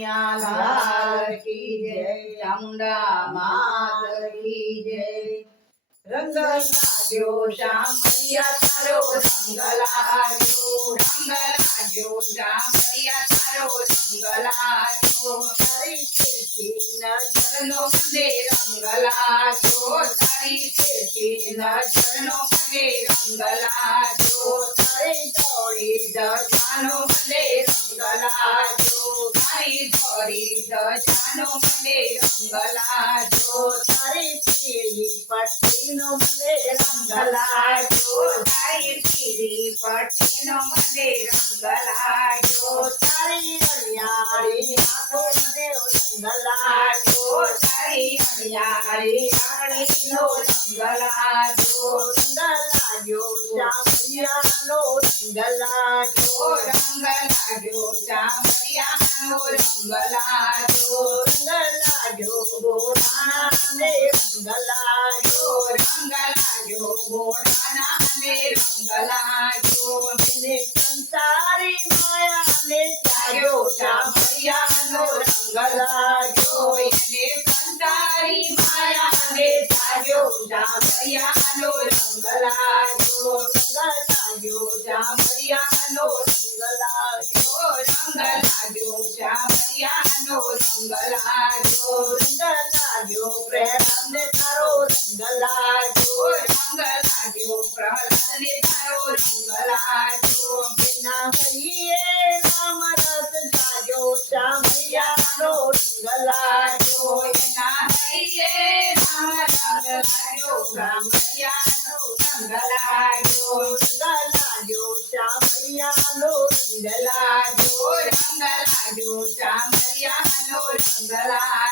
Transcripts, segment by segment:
कन्हैया लाल की जय चामुंडा मात की जय। रंग लाग्यो श्याम मैया तारो रंग लाग्यो रंग लाग्यो श्याम मैया तारो रंग लाग्यो हरे कृष्ण चरणों में रंग लाग्यो हरे कृष्ण चरणों में रंग लाग्यो हरे दौड़ी दानो में रंग દોડી દજાનો મને રંગ લાગ્યો તારી પીળી પટ્ટીનો મને રંગ લાગ્યો તારી પીળી પટ્ટીનો મને રંગ લાગ્યો તારી હરિયાળી આંખો મને રંગ લાગ્યો તારી હરિયાળી આંખીનો રંગ લાગ્યો રંગ લાગ્યો ચામડિયાનો રંગ गोराने रंगलायो रंगलायो गोराने रंगलायो मैंने संसारी माया ने चायो श्यामैया नो रंगलायो मैंने संसारी माया ने चायो श्यामैया नो रंगलायो रंगलायो श्यामैया नो रंगलायो रंगलायो श्यामैया नो रंगलायो લાગ્યો પ્રેમને તારો રંગ લાગ્યો રંગ લાગ્યો પ્રહલાદને તારો રંગ લાગ્યો એના હૈયે રામ રસ જાગ્યો ચામડિયાનો રંગ લાગ્યો એના હૈયે રામ રસ લાગ્યો ચામડિયાનો રંગ લાગ્યો રંગ લાગ્યો ચામડિયાનો રંગ લાગ્યો રંગ લાગ્યો ચામડિયાનો રંગ લાગ્યો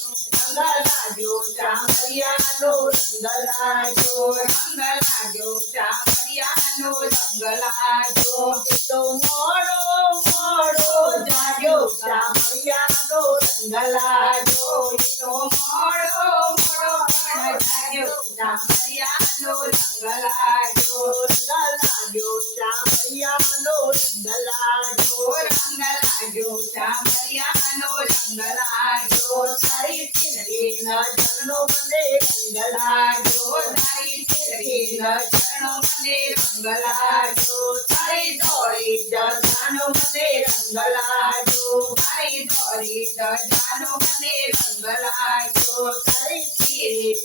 रंगलाजो चामरिया नो रंगलाजो रंगलाजो चामरिया नो रंगलाजो तो मोड़ो मोड़ो जाजो चामरिया नो रंगलाजो तो मोड़ो मोड़ो जाजो चामरिया नो रंगलाजो रंगलाजो चामरिया नो रंगलाजो रंगलाजो चामरिया नो रंगलाजो ચરણો મને મંગલાજો તારી ચિરહીના ચરણો મને મંગલાજો તારી દોરી જાનો મને મંગલાજો મારી દોરી જાનો મને મંગલાજો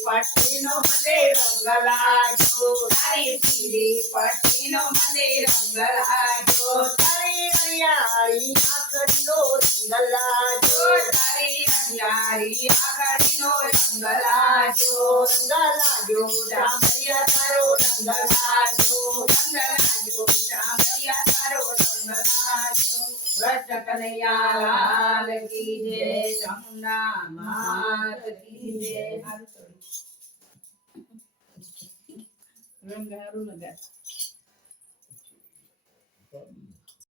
પટ્ટીનો મને રંગ લાગ્યો તારી પીળી પટ્ટીનો મને રંગ લાગ્યો તારી હરિયાળી આંખડીનો રંગ લાગ્યો તારી હરિયાળી આંખડીનો રંગ લાગ્યો રંગ લાગ્યો ચામડિયા તારો રંગ લાગ્યો રંગ कृष्ण कन्हैया लाल की जय चामुंडा मात की जय रंगारू लगा